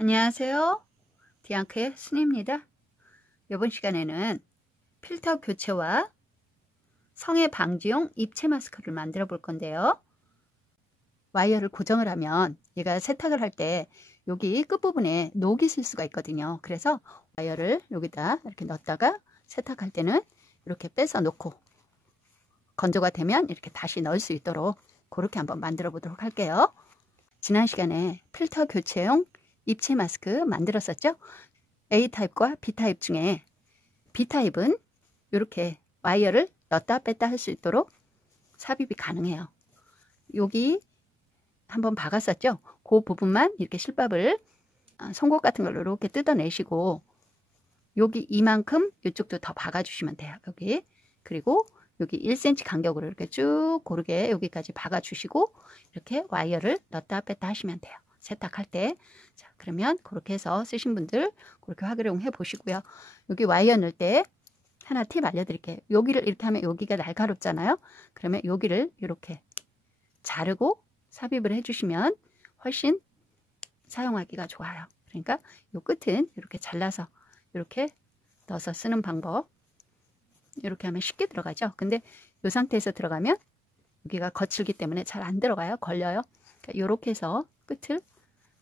안녕하세요. 디앙크의 순입니다. 이번 시간에는 필터 교체와 성해 방지용 입체 마스크를 만들어 볼 건데요. 와이어를 고정을 하면 얘가 세탁을 할 때 여기 끝부분에 녹이 있을 수가 있거든요. 그래서 와이어를 여기다 이렇게 넣었다가 세탁할 때는 이렇게 빼서 놓고 건조가 되면 이렇게 다시 넣을 수 있도록 그렇게 한번 만들어 보도록 할게요. 지난 시간에 필터 교체용 입체 마스크 만들었었죠. A타입과 B타입 중에 B타입은 이렇게 와이어를 넣었다 뺐다 할 수 있도록 삽입이 가능해요. 여기 한번 박았었죠. 그 부분만 이렇게 실밥을 송곳 같은 걸로 이렇게 뜯어내시고 여기 이만큼 이쪽도 더 박아주시면 돼요. 여기 그리고 여기 1cm 간격으로 이렇게 쭉 고르게 여기까지 박아주시고 이렇게 와이어를 넣었다 뺐다 하시면 돼요. 세탁할 때. 자, 그러면 그렇게 해서 쓰신 분들 그렇게 활용해 보시고요. 여기 와이어 넣을 때 하나 팁 알려드릴게요. 여기를 이렇게 하면 여기가 날카롭잖아요. 그러면 여기를 이렇게 자르고 삽입을 해주시면 훨씬 사용하기가 좋아요. 그러니까 이 끝은 이렇게 잘라서 이렇게 넣어서 쓰는 방법. 이렇게 하면 쉽게 들어가죠. 근데 이 상태에서 들어가면 여기가 거칠기 때문에 잘 안 들어가요. 걸려요. 그러니까 이렇게 해서 끝을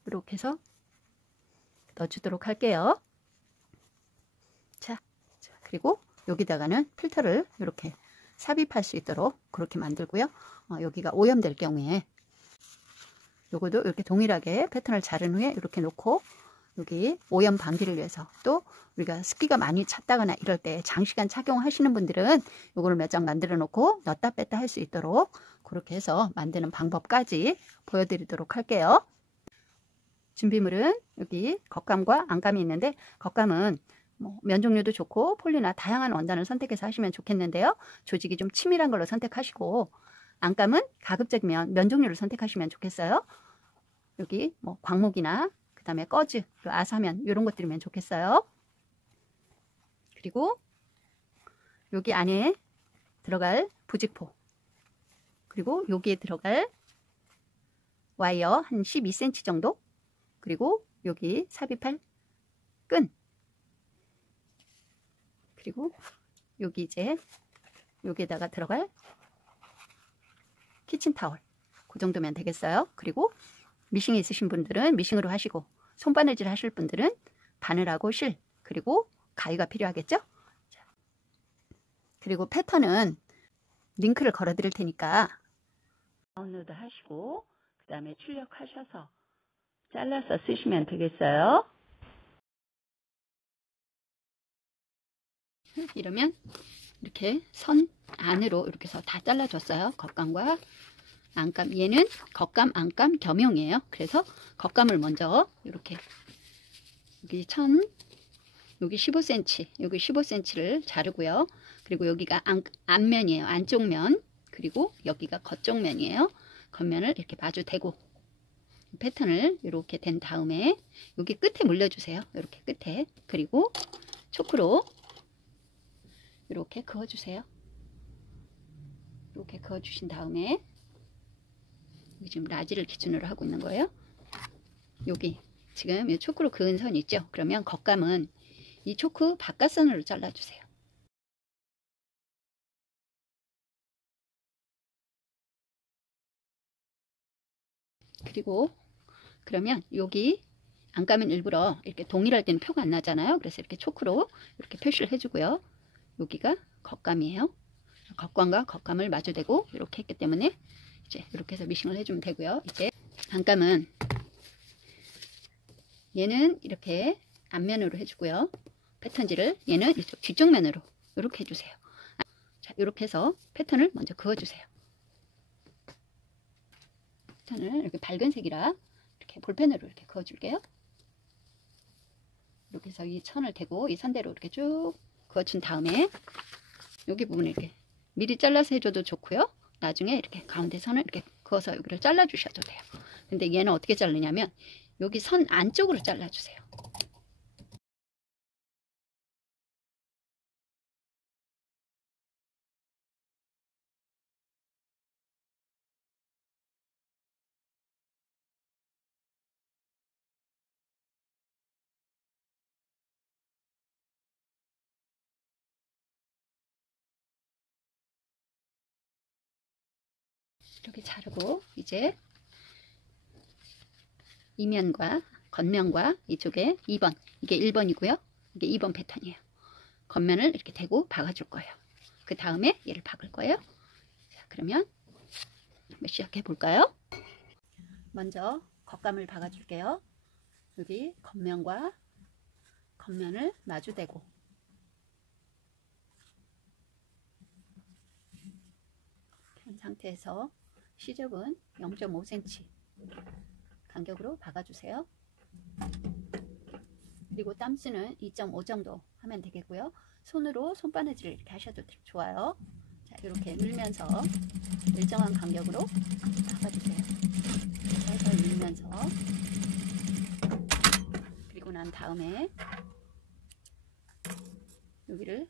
이렇게 해서 넣어주도록 할게요. 자, 그리고 여기다가는 필터를 이렇게 삽입할 수 있도록 그렇게 만들고요. 여기가 오염될 경우에 요거도 이렇게 동일하게 패턴을 자른 후에 이렇게 놓고 여기 오염 방지를 위해서 또 우리가 습기가 많이 찼다거나 이럴 때 장시간 착용하시는 분들은 요거를 몇 장 만들어 놓고 넣었다 뺐다 할 수 있도록 그렇게 해서 만드는 방법까지 보여드리도록 할게요. 준비물은 여기 겉감과 안감이 있는데 겉감은 면 종류도 좋고 폴리나 다양한 원단을 선택해서 하시면 좋겠는데요. 조직이 좀 치밀한 걸로 선택하시고 안감은 가급적이면 면 종류를 선택하시면 좋겠어요. 여기 광목이나 그 다음에 꺼즈, 아사면 이런 것들이면 좋겠어요. 그리고 여기 안에 들어갈 부직포 그리고 여기에 들어갈 와이어 한 12cm 정도 그리고 여기 삽입할 끈 그리고 여기 이제 여기에다가 들어갈 키친타월 그 정도면 되겠어요. 그리고 미싱이 있으신 분들은 미싱으로 하시고 손바느질 하실 분들은 바늘하고 실 그리고 가위가 필요하겠죠. 그리고 패턴은 링크를 걸어 드릴 테니까 다운로드 하시고 그 다음에 출력하셔서 잘라서 쓰시면 되겠어요. 이러면 이렇게 선 안으로 이렇게 해서 다 잘라줬어요. 겉감과 안감. 얘는 겉감 안감 겸용이에요. 그래서 겉감을 먼저 이렇게 여기 여기 15cm 여기 15cm를 자르고요. 그리고 여기가 앞면이에요. 안쪽 면 그리고 여기가 겉쪽 면이에요. 겉면을 이렇게 마주 대고 패턴을 이렇게 된 다음에 여기 끝에 물려주세요. 이렇게 끝에. 그리고 초크로 이렇게 그어주세요. 이렇게 그어주신 다음에 여기 지금 라지를 기준으로 하고 있는 거예요. 여기 지금 이 초크로 그은 선 있죠. 그러면 겉감은 이 초크 바깥선으로 잘라주세요. 그리고 그러면 여기 안감은 일부러 이렇게 동일할 때는 표가 안 나잖아요. 그래서 이렇게 초크로 이렇게 표시를 해주고요. 여기가 겉감이에요. 겉감과 겉감을 마주대고 이렇게 했기 때문에 이제 이렇게 해서 미싱을 해주면 되고요. 이제 안감은 얘는 이렇게 앞면으로 해주고요. 패턴지를 얘는 이쪽 뒤쪽 면으로 이렇게 해주세요. 자, 이렇게 해서 패턴을 먼저 그어주세요. 패턴을 이렇게 밝은 색이라 이렇게 볼펜으로 이렇게 그어줄게요. 이렇게 해서 이 선을 대고 이 선대로 이렇게 쭉 그어준 다음에 여기 부분을 이렇게 미리 잘라서 해줘도 좋고요. 나중에 이렇게 가운데 선을 이렇게 그어서 여기를 잘라 주셔도 돼요. 근데 얘는 어떻게 자르냐면 여기 선 안쪽으로 잘라 주세요. 이렇게 자르고 이제 이면과 겉면과 이쪽에 2번, 이게 1번이고요. 이게 2번 패턴이에요. 겉면을 이렇게 대고 박아줄 거예요. 그 다음에 얘를 박을 거예요. 자, 그러면 한번 시작해 볼까요? 먼저 겉감을 박아줄게요. 여기 겉면과 겉면을 마주대고 이렇게 한 상태에서 시접은 0.5cm 간격으로 박아주세요. 그리고 땀수는 2.5 정도 하면 되겠고요. 손으로 손바느질을 이렇게 하셔도 좋아요. 자, 이렇게 밀면서 일정한 간격으로 박아주세요. 살살 밀면서, 그리고 난 다음에 여기를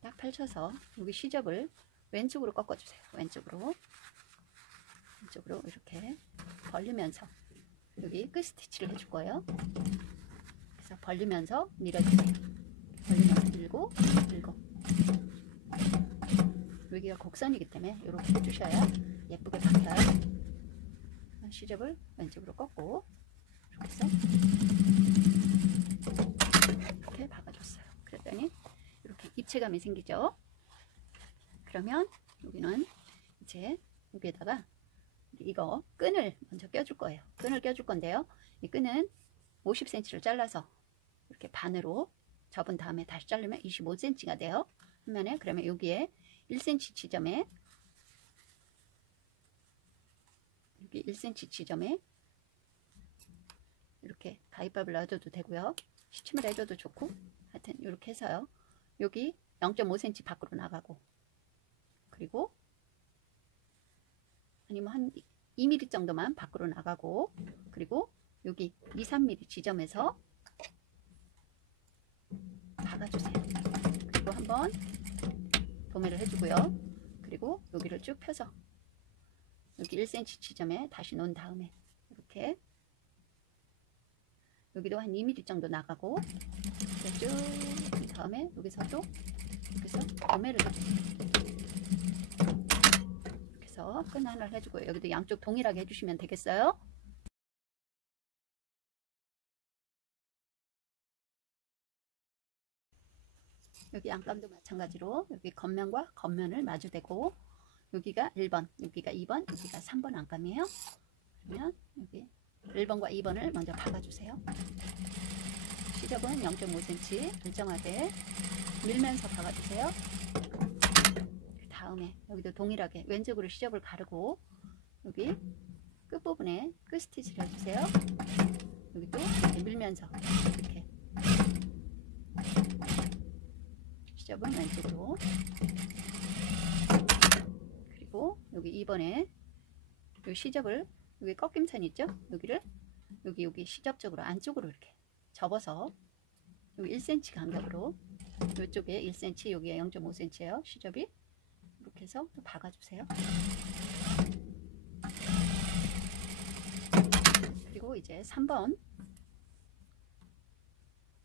딱 펼쳐서 여기 시접을 왼쪽으로 꺾어주세요. 왼쪽으로 이렇게 벌리면서 여기 끝 스티치를 해줄 거예요. 그래서 벌리면서 밀어주세요. 벌리면서 밀고 여기가 곡선이기 때문에 이렇게 해주셔야 예쁘게 박혀요. 시접을 왼쪽으로 꺾고 이렇게 해서 이렇게 박아줬어요. 그랬더니 이렇게 입체감이 생기죠. 그러면 여기는 이제 여기에다가 이거 끈을 먼저 껴줄 거예요. 끈을 껴줄 건데요. 이 끈은 50cm를 잘라서 이렇게 반으로 접은 다음에 다시 자르면 25cm가 돼요. 화면에. 그러면 여기에 1cm 지점에, 여기 1cm 지점에 이렇게 가위밥을 놔줘도 되고요. 시침을 해줘도 좋고, 하여튼 이렇게 해서요. 여기 0.5cm 밖으로 나가고, 그리고 아니면 한 2mm 정도만 밖으로 나가고, 그리고 여기 2, 3mm 지점에서 박아주세요. 그리고 한번 도매를 해주고요. 그리고 여기를 쭉 펴서 여기 1cm 지점에 다시 놓은 다음에 이렇게 여기도 한 2mm 정도 나가고 쭉 그 다음에 여기서 또 여기서 도매를 해주세요. 이렇게 해서 끈 하나를 해주고요. 여기도 양쪽 동일하게 해주시면 되겠어요. 여기 안감도 마찬가지로 여기 겉면과 겉면을 마주대고 여기가 1번, 여기가 2번, 여기가 3번 안감이에요. 그러면 여기 1번과 2번을 먼저 박아주세요. 시접은 0.5cm 일정하게 밀면서 박아주세요. 그 다음에 여기도 동일하게 왼쪽으로 시접을 가르고 여기 끝부분에 끝 스티치를 해주세요. 여기도 이렇게 밀면서 이렇게 시접은 왼쪽으로, 그리고 여기 2번에 이 시접을 여기 꺾임선 있죠? 여기를 여기 시접 쪽으로 안쪽으로 이렇게 접어서 여기 1cm 간격으로 이쪽에 1cm, 여기에 0.5cm예요. 시접이 이렇게 해서 또 박아주세요. 그리고 이제 3번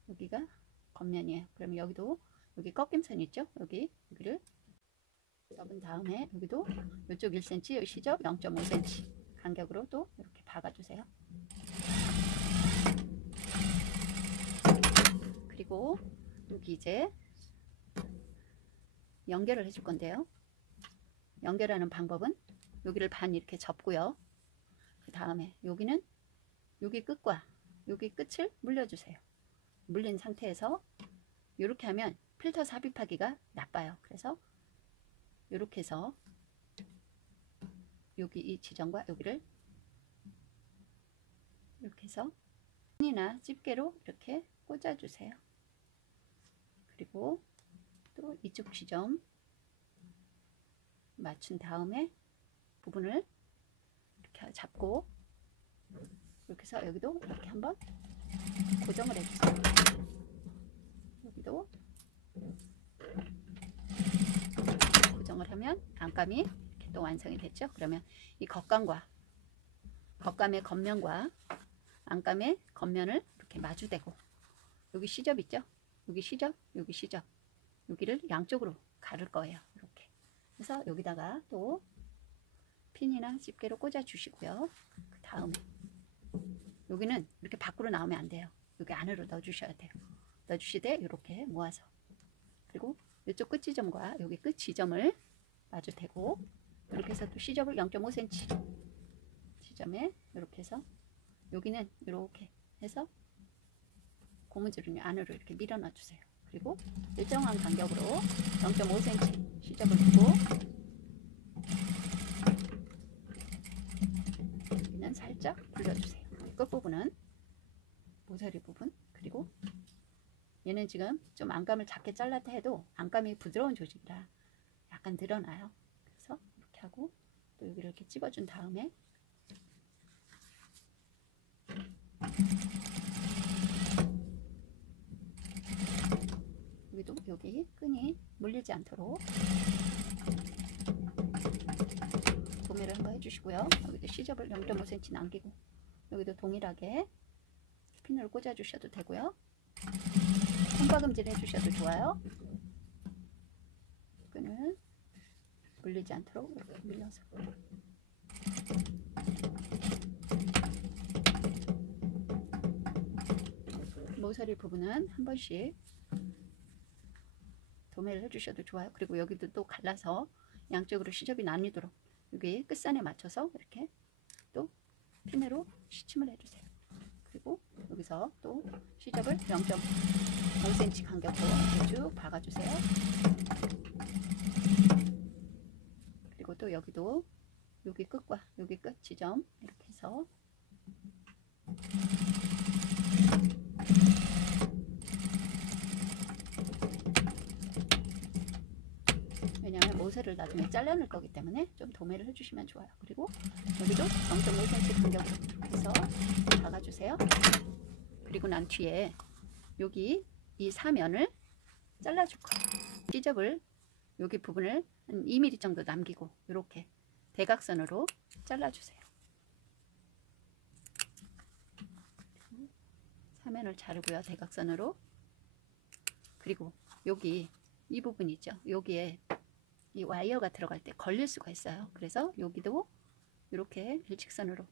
여기가 겉면이에요. 그러면 여기도 여기 꺾임선 있죠? 여기를 접은 다음에 여기도 이쪽 1cm, 시접 0.5cm 간격으로 또 이렇게 박아주세요. 그리고 여기 이제 연결을 해줄 건데요. 연결하는 방법은 여기를 반 이렇게 접고요. 그 다음에 여기는 여기 끝과 여기 끝을 물려주세요. 물린 상태에서 이렇게 하면 필터 삽입하기가 나빠요. 그래서 이렇게 해서 여기 이 지점과 여기를 이렇게 해서 끈이나 집게로 이렇게 꽂아주세요. 그리고 또 이쪽 지점 맞춘 다음에 부분을 이렇게 잡고 이렇게 해서 여기도 이렇게 한번 고정을 해주세요. 여기도 고정을 하면 안감이 이렇게 또 완성이 됐죠. 그러면 이 겉감의 겉면과 안감의 겉면을 이렇게 마주대고 여기 시접 있죠? 여기 시접, 여기 시접, 여기를 양쪽으로 가를 거예요. 이렇게. 그래서 여기다가 또 핀이나 집게로 꽂아 주시고요. 그 다음에 여기는 이렇게 밖으로 나오면 안 돼요. 여기 안으로 넣어 주셔야 돼요. 넣어 주시되 이렇게 모아서, 그리고 이쪽 끝 지점과 여기 끝 지점을 마주 대고 이렇게 해서 또 C접을 0.5cm 지점에 이렇게 해서 여기는 이렇게 해서 고무줄을 안으로 이렇게 밀어 넣어 주세요. 그리고 일정한 간격으로 0.5cm C접을 두고 여기는 살짝 불려주세요. 끝부분은 모서리 부분, 그리고 얘는 지금 좀 안감을 작게 잘랐다 해도 안감이 부드러운 조직이라 약간 늘어나요. 그래서 이렇게 하고 또 여기를 이렇게 찝어준 다음에 여기도 여기 끈이 물리지 않도록 도매를 한번 해주시고요. 여기도 C접을 0.5cm 남기고 여기도 동일하게 핀을 꽂아 주셔도 되고요. 손바금질 해주셔도 좋아요. 끈을 물리지 않도록 이렇게 밀려서 모서리 부분은 한 번씩 도매를 해주셔도 좋아요. 그리고 여기도 또 갈라서 양쪽으로 C접이 나뉘도록 여기 끝선에 맞춰서 이렇게 또 핀으로 시침을 해주세요. 그리고 여기서 또 C접을 0.5cm 간격으로 쭉 박아주세요. 그리고 또 여기도 여기 끝과 여기 끝 지점 이렇게 해서 왜냐하면 모서리를 나중에 잘라낼 거기 때문에 좀 도매를 해주시면 좋아요. 그리고 여기도 0.5cm 간격으로 이렇게 해서 박아주세요. 그리고 난 뒤에 여기 이 사면을 잘라줄 거예요. C접을 여기 부분을 한 2mm 정도 남기고 이렇게 대각선으로 잘라주세요. 사면을 자르고요, 대각선으로. 그리고 여기 이 부분 있죠, 여기에 이 와이어가 들어갈 때 걸릴 수가 있어요. 그래서 여기도 이렇게 일직선으로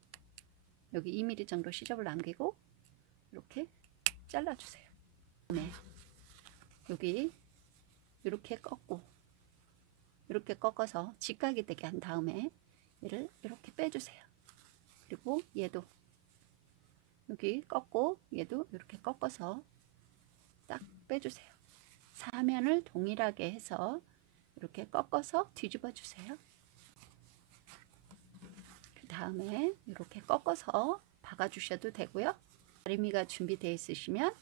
여기 2mm 정도 C접을 남기고 이렇게 잘라주세요. 네. 여기 이렇게 꺾고 이렇게 꺾어서 직각이 되게 한 다음에 얘를 이렇게 빼주세요. 그리고 얘도 여기 꺾고 얘도 이렇게 꺾어서 딱 빼주세요. 사면을 동일하게 해서 이렇게 꺾어서 뒤집어 주세요. 그 다음에 이렇게 꺾어서 박아 주셔도 되고요. 다리미가 준비되어 있으시면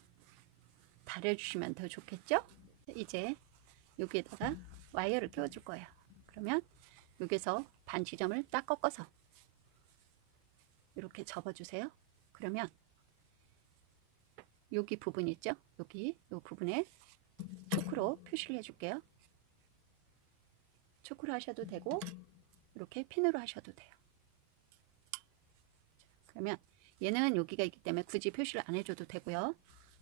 다려주시면 더 좋겠죠. 이제 여기에다가 와이어를 끼워 줄 거예요. 그러면 여기서 반 지점을 딱 꺾어서 이렇게 접어 주세요. 그러면 여기 부분 있죠, 여기 이 부분에 초크로 표시를 해 줄게요. 초크로 하셔도 되고 이렇게 핀으로 하셔도 돼요. 그러면 얘는 여기가 있기 때문에 굳이 표시를 안 해줘도 되고요.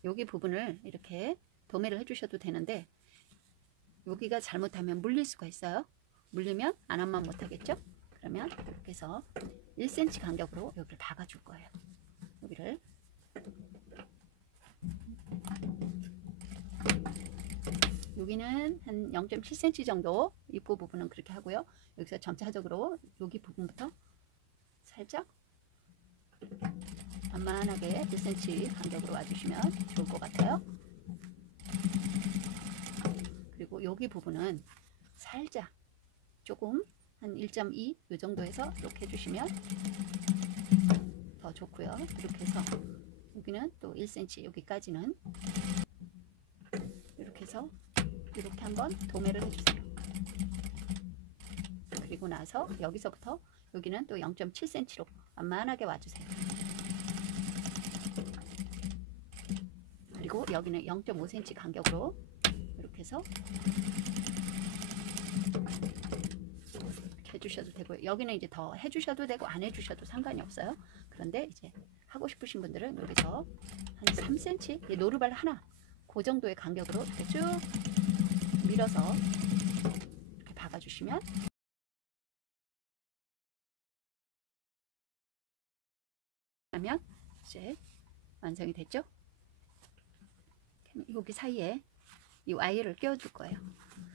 여기 부분을 이렇게 도매를 해주셔도 되는데 여기가 잘못하면 물릴 수가 있어요. 물리면 안함만 못하겠죠. 그러면 이렇게 해서 1cm 간격으로 여기를 박아줄 거예요. 여기를 여기는 한 0.7cm 정도, 입구 부분은 그렇게 하고요. 여기서 점차적으로 여기 부분부터 살짝 만만하게 1cm 간격으로 와주시면 좋을 것 같아요. 그리고 여기 부분은 살짝 조금 한 1.2 이 정도에서 이렇게 해주시면 더 좋고요. 이렇게 해서 여기는 또 1cm, 여기까지는 이렇게 해서 이렇게 한번 도매를 해주세요. 그리고 나서 여기서부터 여기는 또 0.7cm로 만만하게 와주세요. 그리고 여기는 0.5cm 간격으로 이렇게 해서 이렇게 해주셔도 되고요. 여기는 이제 더 해주셔도 되고 안 해주셔도 상관이 없어요. 그런데 이제 하고 싶으신 분들은 여기서 한 3cm, 노루발 하나, 그 정도의 간격으로 이렇게 쭉 밀어서 이렇게 박아주시면 하면 이제 완성이 됐죠? 여기 사이에 이 와이어를 끼워줄 거예요.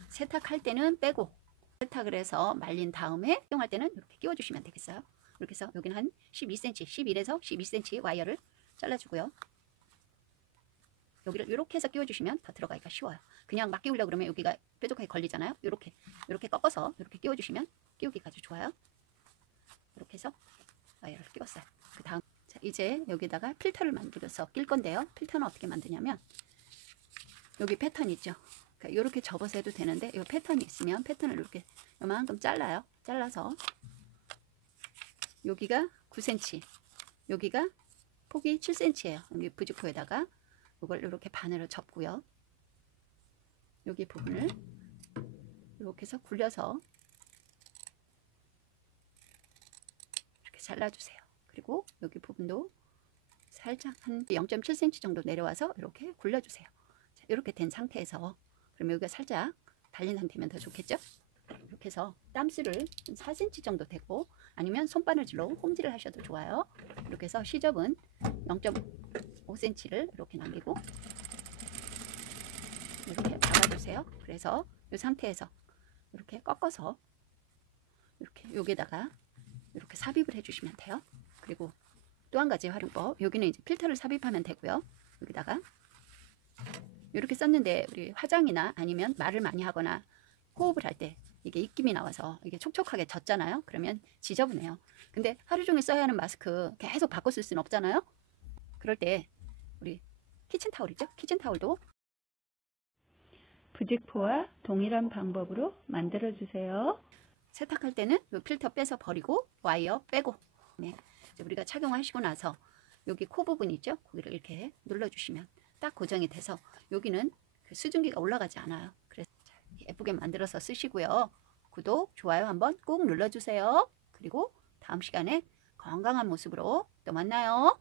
세탁할 때는 빼고 세탁을 해서 말린 다음에 사용할 때는 이렇게 끼워주시면 되겠어요. 이렇게 해서 여기는 한 12cm, 11에서 12cm 와이어를 잘라주고요. 여기를 이렇게 해서 끼워주시면 더 들어가기가 쉬워요. 그냥 막 끼우려고 그러면 여기가 뾰족하게 걸리잖아요. 이렇게 꺾어서 이렇게 끼워주시면 끼우기가 아주 좋아요. 이렇게 해서 와이어를 끼웠어요. 그 다음 자, 이제 여기다가 필터를 만들어서 낄 건데요. 필터는 어떻게 만드냐면 여기 패턴 있죠. 그러니까 이렇게 접어서 해도 되는데 이 패턴이 있으면 패턴을 이렇게 요만큼 잘라요. 잘라서 여기가 9cm, 여기가 폭이 7cm예요. 여기 부직포에다가 이걸 이렇게 반으로 접고요. 여기 부분을 이렇게 해서 굴려서 이렇게 잘라주세요. 그리고 여기 부분도 살짝 한 0.7cm 정도 내려와서 이렇게 굴려주세요. 자, 이렇게 된 상태에서 그러면 여기가 살짝 달린 상태면 더 좋겠죠? 이렇게 해서 땀수를 4cm 정도 되고 아니면 손바느질로 홈질을 하셔도 좋아요. 이렇게 해서 시접은 0.5cm를 이렇게 남기고 이렇게 박아주세요. 그래서 이 상태에서 이렇게 꺾어서 이렇게 여기다가 이렇게 삽입을 해주시면 돼요. 그리고 또 한 가지 활용법, 여기는 이제 필터를 삽입하면 되고요. 여기다가 이렇게 썼는데 우리 화장이나 아니면 말을 많이 하거나 호흡을 할 때 이게 입김이 나와서 이게 촉촉하게 젖잖아요. 그러면 지저분해요. 근데 하루 종일 써야 하는 마스크 계속 바꿔 쓸 수는 없잖아요. 그럴 때 우리 키친타올이죠. 키친타올도 부직포와 동일한 방법으로 만들어 주세요. 세탁할 때는 이 필터 빼서 버리고 와이어 빼고 네. 우리가 착용하시고 나서 여기 코 부분 있죠? 거기를 이렇게 눌러주시면 딱 고정이 돼서 여기는 그 수증기가 올라가지 않아요. 그래서 예쁘게 만들어서 쓰시고요. 구독, 좋아요 한번 꼭 눌러주세요. 그리고 다음 시간에 건강한 모습으로 또 만나요.